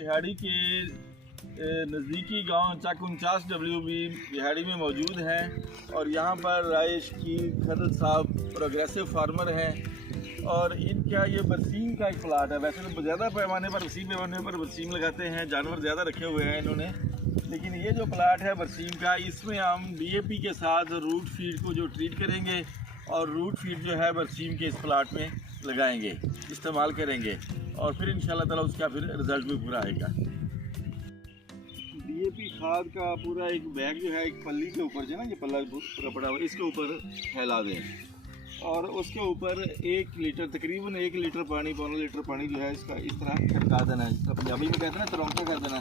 बिहाड़ी के नज़दीकी गांव चक 49W बिहाड़ी में मौजूद हैं और यहाँ पर राइश की खदर साहब प्रोग्रेसिव फार्मर हैं और इनका ये बरसीम का एक प्लाट है। वैसे तो ज़्यादा पैमाने पर वसीम पैमाने पर बरसीम लगाते हैं, जानवर ज़्यादा रखे हुए हैं इन्होंने, लेकिन ये जो प्लाट है बरसीम का, इसमें हम DAP के साथ रूट फीड को जो ट्रीट करेंगे और रूट फीड जो है बरसीम के इस प्लाट में लगाएंगे, इस्तेमाल करेंगे और फिर इंशाल्लाह ताला उसका फिर रिज़ल्ट भी पूरा आएगा। DAP खाद का पूरा एक बैग जो है एक पल्ली के ऊपर जो है ना, ये पल्ला पूरा पड़ा हुआ है, इसके ऊपर फैला दें और उसके ऊपर 1 लीटर तकरीबन 1 लीटर पानी, 1.25 लीटर पानी जो है इसका इस तरह छिड़का देना है, जिसका पंजाबी में कहते हैं ना तरौंका कर देना।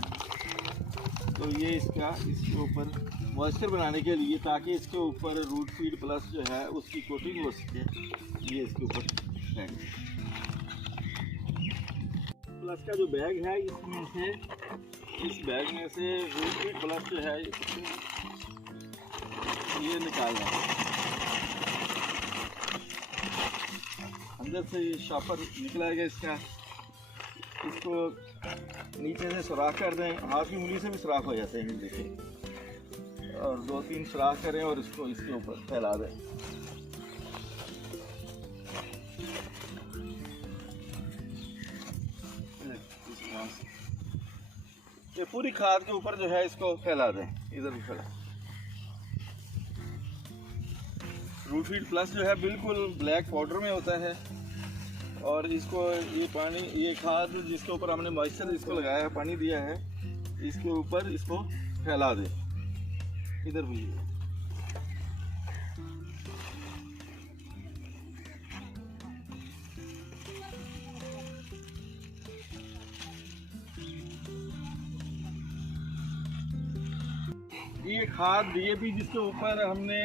तो ये इसके ऊपर मॉइस्चर बनाने के लिए, ताकि इसके ऊपर रूट फीड प्लस जो है उसकी कोटिंग हो सके, ये इसके ऊपर बैग प्लस का जो बैग है इसमें से, इस बैग में से रूट फीड प्लस जो है ये निकालना है। अंदर से ये शॉपर निकलाएगा इसका, इसको नीचे से सुराख कर दें, हाथ की उंगली से भी सुराख हो जाते हैं देखिए, और 2-3 सुराख करें और इसको इसके ऊपर फैला दें। ये पूरी खाद के ऊपर जो है इसको फैला दें, इधर भी फैला। रूट फीड प्लस जो है बिल्कुल ब्लैक पाउडर में होता है और इसको ये पानी, ये खाद जिसके ऊपर हमने मॉइस्चर इसको लगाया है, पानी दिया है, इसके ऊपर इसको फैला दें, इधर भी। ये खाद DAP जिसके ऊपर हमने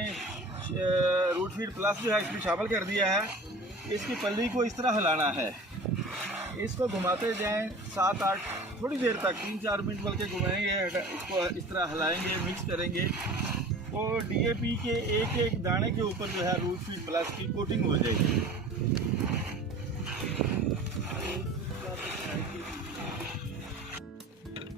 रूट फीड प्लस जो है इसमें शामिल कर दिया है, इसकी पल्ली को इस तरह हिलाना है, इसको घुमाते जाएं 7-8 थोड़ी देर तक, 3-4 मिनट बल्कि घुमाएंगे, इसको इस तरह हिलाएंगे, मिक्स करेंगे, तो DAP के एक दाने के ऊपर जो है रूट फीड प्लस की कोटिंग हो जाएगी।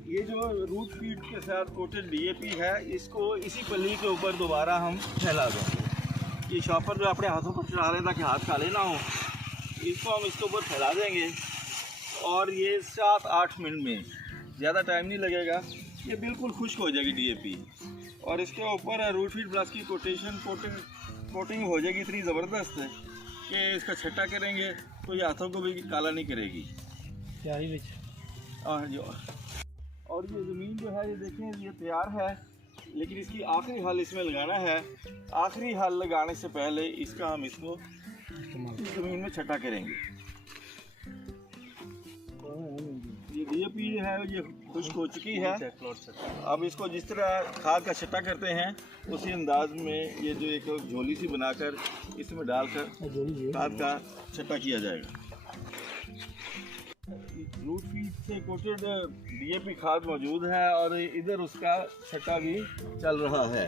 ये जो रूट फीड के साथ कोटेड DAP है, इसको इसी पल्ली के ऊपर दोबारा हम फैला देंगे। ये शॉपर जो अपने हाथों पर चढ़ा रहे हैं ताकि हाथ काले ना हो, इसको हम इसके ऊपर फैला देंगे और ये 7-8 मिनट में, ज़्यादा टाइम नहीं लगेगा, ये बिल्कुल खुश्क हो जाएगी DAP और इसके ऊपर रूट फीड प्लस की कोटिंग हो जाएगी इतनी ज़बरदस्त है कि इसका छट्टा करेंगे तो ये हाथों को भी काला नहीं करेगी। क्या ही और ये ज़मीन जो है ये देखें, ये तैयार है, लेकिन इसकी आखिरी हल इसमें लगाना है। आखिरी हल लगाने से पहले इसका हम इसको ज़मीन में छटा करेंगे। ये DAP है ये खुश्क हो चुकी है, अब इसको जिस तरह खाद का छटा करते हैं उसी अंदाज में ये जो एक झोली सी बनाकर इसमें डालकर खाद का छटा किया जाएगा। रूट फीड से कोटेड DAP खाद मौजूद है और इधर उसका छटा भी चल रहा है।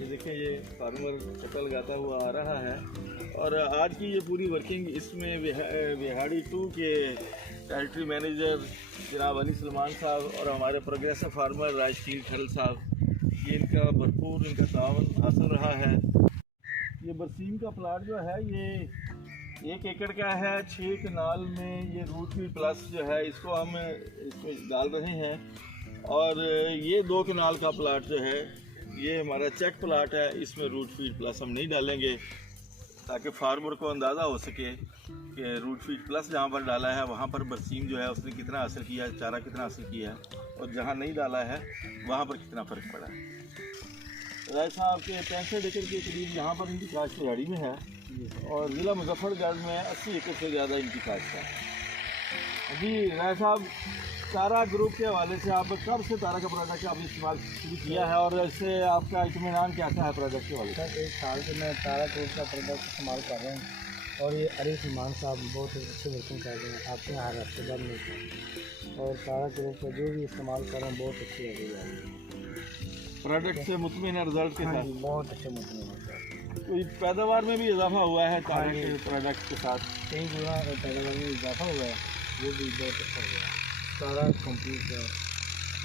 ये देखिए, ये फार्मर छटा लगाता हुआ आ रहा है और आज की ये पूरी वर्किंग इसमें बिहाड़ी 2 के टेरिटरी मैनेजर जनाब अली सलमान साहब और हमारे प्रोग्रेसिव फार्मर राजकीर खरल साहब, ये इनका भरपूर इनका तावन हासिल रहा है। ये बरसीम का प्लाट जो है ये 1 एकड़ का है, 6 कनाल में ये रूट फीड प्लस जो है इसको हम इसमें डाल रहे हैं और ये 2 कनाल का प्लाट जो है ये हमारा चेक प्लाट है, इसमें रूट फीड प्लस हम नहीं डालेंगे ताकि फार्मर को अंदाज़ा हो सके कि रूट फीड प्लस जहाँ पर डाला है वहाँ पर बरसीम जो है उसने कितना हासिल किया है, चारा कितना हासिल किया है और जहाँ नहीं डाला है वहाँ पर कितना फ़र्क पड़ा है। राय साहब के 65 एकड़ के करीब यहाँ पर इनकी काश्त बिहाड़ी में है और ज़िला मुजफ्फरगढ़ में 80 एकड़ से ज़्यादा इनकी काश्त है। जी राय साहब, तारा ग्रुप के हवाले से आप कब से तारा का प्रोडक्ट आपने इस्तेमाल शुरू किया है और इससे आपका इत्मीनान कैसा है प्रोडक्ट के हवाले से? सर 1 साल से मैं तारा ग्रुप का प्रोडक्ट इस्तेमाल कर रहा हूँ और ये अली सलमान साहब बहुत अच्छे वर्किंग कर रहे हैं, आपके यहाँ हफ्तेदार मिलते हैं और तारा ग्रुप का जो भी इस्तेमाल कर रहे हैं बहुत अच्छी हो गई है। प्रोडक्ट से मुतमिन रिजल्ट के साथ? बहुत अच्छे मुतमिन है। तो पैदावार में भी इजाफा हुआ है तारा के प्रोडक्ट के साथ? कई गुना पैदावार में इजाफा हुआ है, वो भी बहुत अच्छा हुआ है। सारा कंपनी का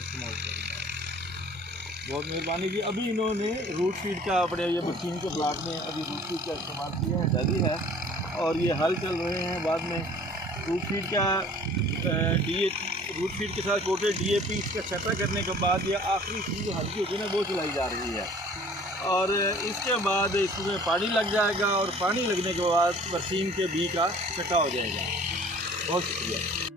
इस्तेमाल करें। बहुत मेहरबानी जी। अभी इन्होंने रूट फीड का अपने ये मशीन के ब्लॉक में अभी रूट फीड का इस्तेमाल किया है, जारी है, और ये हल चल रहे हैं। बाद में रूट फीड का रूट फीड के साथ कोटेड DAP इसका छटा करने के बाद ये आखिरी चीज़ हल्की होती है ना, वो चलाई जा रही है। और इसके बाद इसमें पानी लग जाएगा और पानी लगने के बाद बरसीम के बी का छटा हो जाएगा। बहुत शुक्रिया।